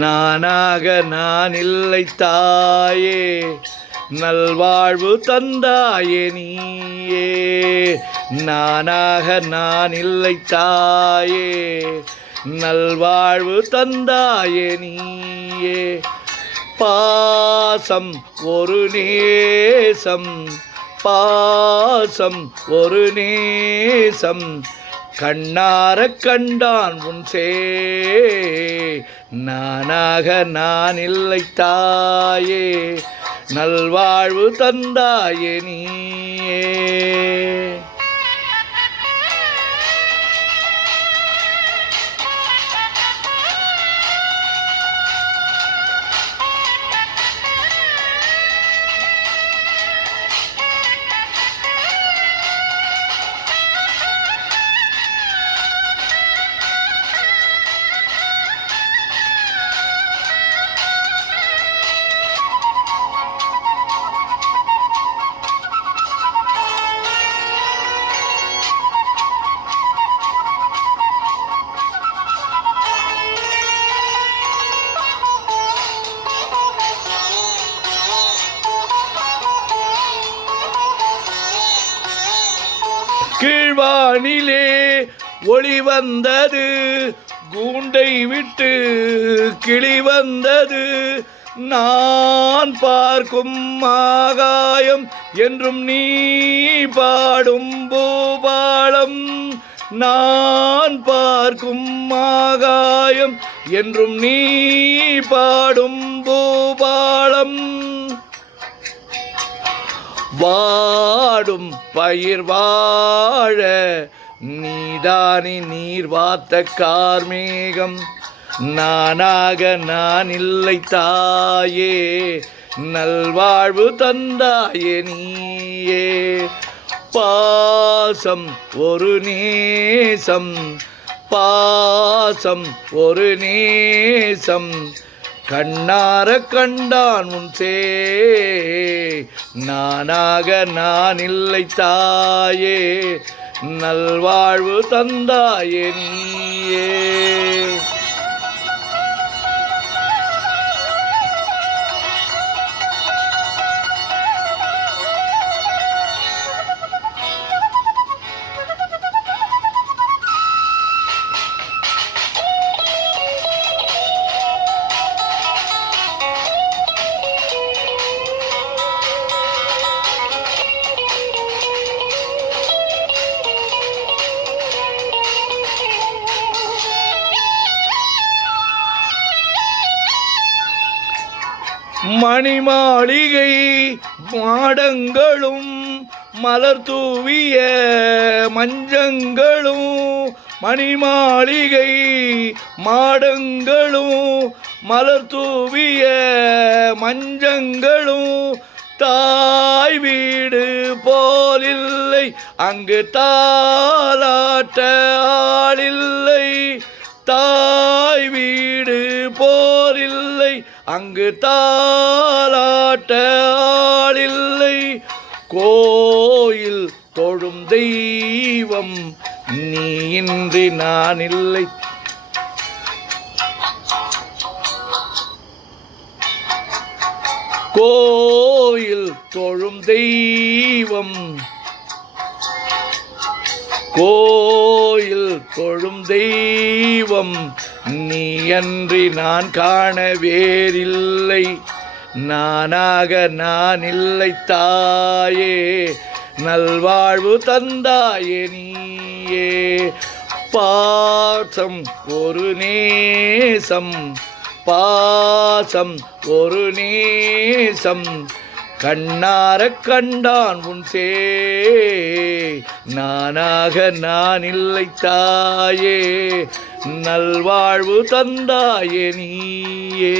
நானாக நான் இல்லை தாயே, நல்வாழ்வு தந்தாயே நீயே. நானாக நான் இல்லை தாயே, நல்வாழ்வு தந்தாயே நீயே. பாசம் ஒரு நேசம், பாசம் ஒரு நேசம், கண்ணார கண்டான் உன்சே. நானாக நான் இல்லை தாயே, நல்வாழ்வு தந்தாயே நீயே. கீழ்வானிலே ஒளி வந்தது, கூண்டை விட்டு கிளி வந்தது. நான் பார்க்கும் ஆகாயம் என்றும் நீ பாடும் பூபாலம். நான் பார்க்கும் ஆகாயம் என்றும் நீ பாடும் பூபாலம். வாடும் பயிர் வாழ நீதானி நீர் வாத்த கார்மேகம். நானாக நான் இல்லை தாயே, நல்வாழ்வு தந்தாயே நீயே. பாசம் ஒரு நேசம், பாசம் ஒரு நேசம், கண்ணார கண்டான் உன்சே. நானாக நான் இல்லை தாயே, நல்வாழ்வு தந்தாயே நீயே. மணிமாளிகை மாடங்களும் மலர் தூவிய மஞ்சங்களும். மணிமாளிகை மாடங்களும் மலர் தூவிய மஞ்சங்களும். தாய் வீடு போலில்லை அங்கு தாலாட்ட ஆளில்லை. தாய் வீடு போலில்லை அங்கு தாலாட்ட ஆளில்லை. கோயில் தொழும் தெய்வம் நீ இன்றி நான் இல்லை. கோயில் தொழும் தெய்வம், கோயில் தொழும் தெய்வம் நீ அன்றி நான் காண வேறில்லை. நானாக நான் இல்லை தாயே, நல்வாழ்வு தந்தாயே நீயே. பாசம் ஒரு நேசம், பாசம் ஒரு நேசம், கண்ணார கண்டான் உன்சே. நானாக நான் இல்லை தாயே, நல்வாழ்வு தந்தாயே நீயே.